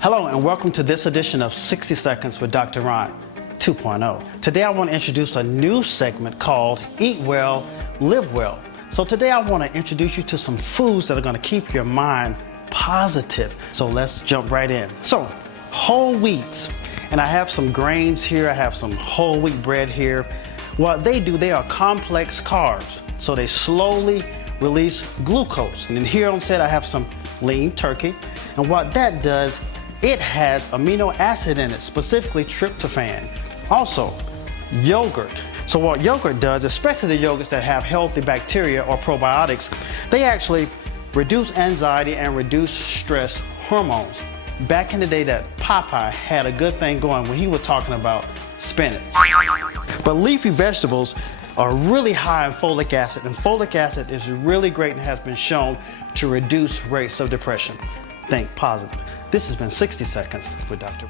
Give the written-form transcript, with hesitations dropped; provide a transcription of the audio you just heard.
Hello and welcome to this edition of 60 Seconds with Dr. Ron 2.0. Today I want to introduce a new segment called Eat Well, Live Well. So today I want to introduce you to some foods that are going to keep your mind positive. So let's jump right in. So whole wheats, and I have some grains here. I have some whole wheat bread here. What they do, they are complex carbs. So they slowly release glucose. And then here on set I have some lean turkey. And what that does, it has amino acid in it, specifically tryptophan. Also, yogurt. So what yogurt does, especially the yogurts that have healthy bacteria or probiotics, they actually reduce anxiety and reduce stress hormones. Back in the day that Popeye had a good thing going when he was talking about spinach. But leafy vegetables are really high in folic acid, and folic acid is really great and has been shown to reduce rates of depression. Think positive. This has been 60 Seconds with Dr.